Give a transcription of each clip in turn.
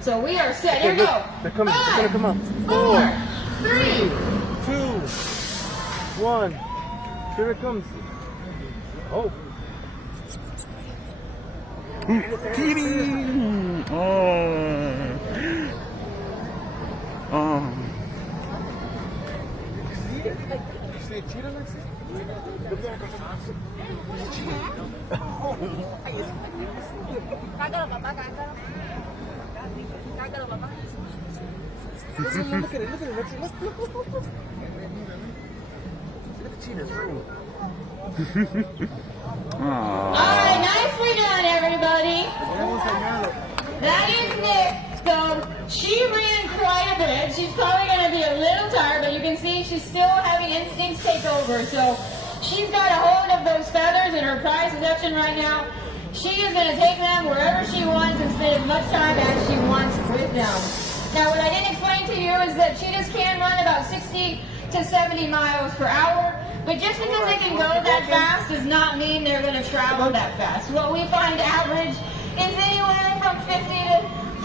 So we are set. Here we go. They're coming. They're gonna come up. 4, 3, 2, 1. Here it comes. Oh. See a cheetah like this? Look there. Look at it. Look. Look at the cheetah's room. Alright, nicely done, everybody. That is Nick. So she ran quite a bit. She's probably going to be a little tired, but you can see she's still having instincts take over. So she's got a hold of those feathers in her prized possession right now. She is going to take them wherever she wants and spend as much time as she wants with them. Now, what I didn't explain to you is that cheetahs can run about 60 to 70 miles per hour. But just because they can go that fast does not mean they're going to travel that fast. What we find average is anywhere from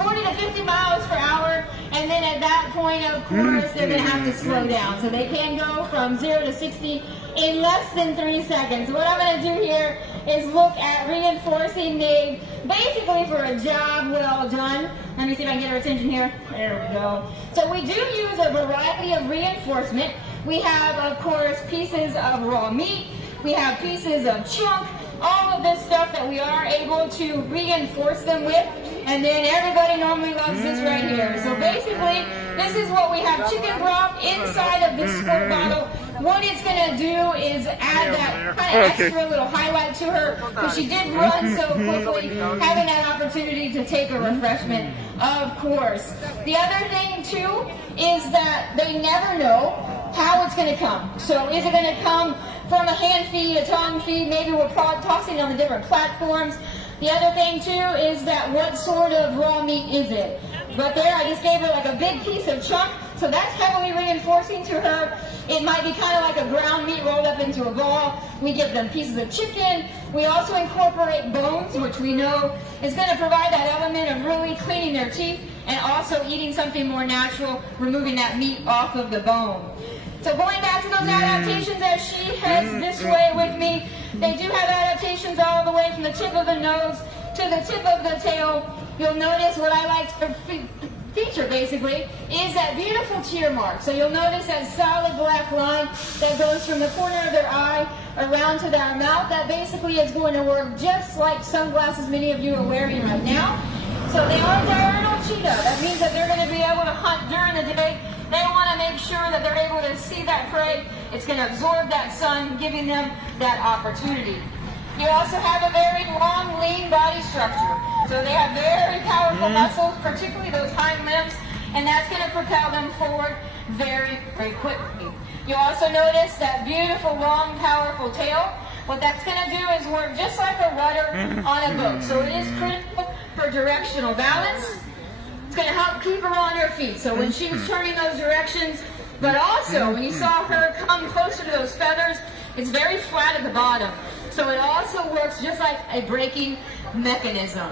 40 to 50 miles per hour. And then at that point, of course, they're going to have to slow down. So they can go from 0 to 60 in less than 3 seconds. What I'm going to do here is look at reinforcing Nate basically for a job well done. Let me see if I can get her attention here. There we go. So we do use a variety of reinforcement. We have, of course, pieces of raw meat. We have pieces of chunk. All of this stuff that we are able to reinforce them with. And then everybody normally loves this right here. So basically, this is what we have: chicken broth inside of this squirt bottle. What it's going to do is add that kind of extra little highlight to her, because she did run so quickly, having that opportunity to take a refreshment, of course. The other thing, too, is that they never know how it's going to come. So is it going to come from a hand feed, a tongue feed? Maybe we're tossing on the different platforms. The other thing, too, is that what sort of raw meat is it? But there, I just gave her like a big piece of chunk, so that's heavily reinforcing to her. It might be kind of like a ground meat rolled up into a ball. We give them pieces of chicken. We also incorporate bones, which we know is going to provide that element of really cleaning their teeth and also eating something more natural, removing that meat off of the bone. So going back to those adaptations as she heads this way with me, they do have adaptations all the way from the tip of the nose to the tip of the tail. You'll notice what I like to feature basically is that beautiful tear mark. So you'll notice that solid black line that goes from the corner of their eye around to their mouth. That basically is going to work just like sunglasses many of you are wearing right now. So they are diurnal cheetah. That means that they're going to be able to hunt during the day. They want to make sure that they're able to see that prey. It's going to absorb that sun, giving them that opportunity. You also have a very long, lean body structure. So they have very powerful muscles, particularly those hind limbs, and that's going to propel them forward very, very quickly. You also notice that beautiful, long, powerful tail. What that's going to do is work just like a rudder on a boat. So it is critical for directional balance. It's going to help keep her on her feet. So when she's turning those directions, but also when you saw her come closer to those feathers, it's very flat at the bottom. So it also works just like a braking mechanism.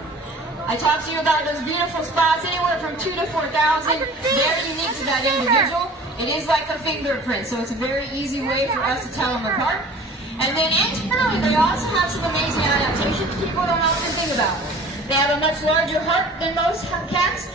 I talked to you about those beautiful spots, anywhere from 2,000 to 4,000. Very unique to that individual. It is like a fingerprint, so it's a very easy way for us to tell them apart. And then internally, they also have some amazing adaptations people don't often think about. They have a much larger heart than most cats,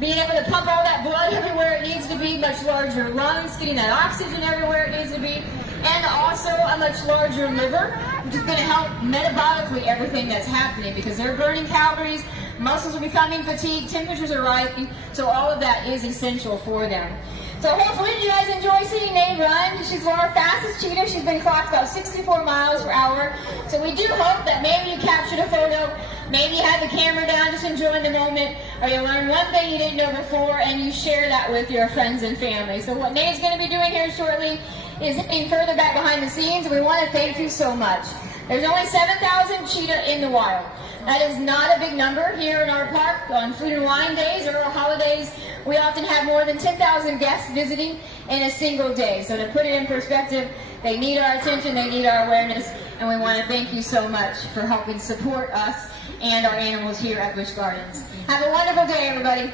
being able to pump all that blood everywhere it needs to be, much larger lungs, getting that oxygen everywhere it needs to be, and also a much larger liver, which is going to help metabolically everything that's happening, because they're burning calories, muscles are becoming fatigued, temperatures are rising, so all of that is essential for them. So hopefully you guys enjoy seeing Nate run. She's our fastest cheetah. She's been clocked about 64 miles per hour. So we do hope that maybe you captured a photo, maybe you had the camera down just enjoying the moment, or you learned one thing you didn't know before and you share that with your friends and family. So what Nate's going to be doing here shortly is getting further back behind the scenes. We want to thank you so much. There's only 7,000 cheetah in the wild. That is not a big number here in our park. On Food and Wine days or holidays, we often have more than 10,000 guests visiting in a single day. So to put it in perspective, they need our attention, they need our awareness, and we want to thank you so much for helping support us and our animals here at Busch Gardens. Have a wonderful day, everybody.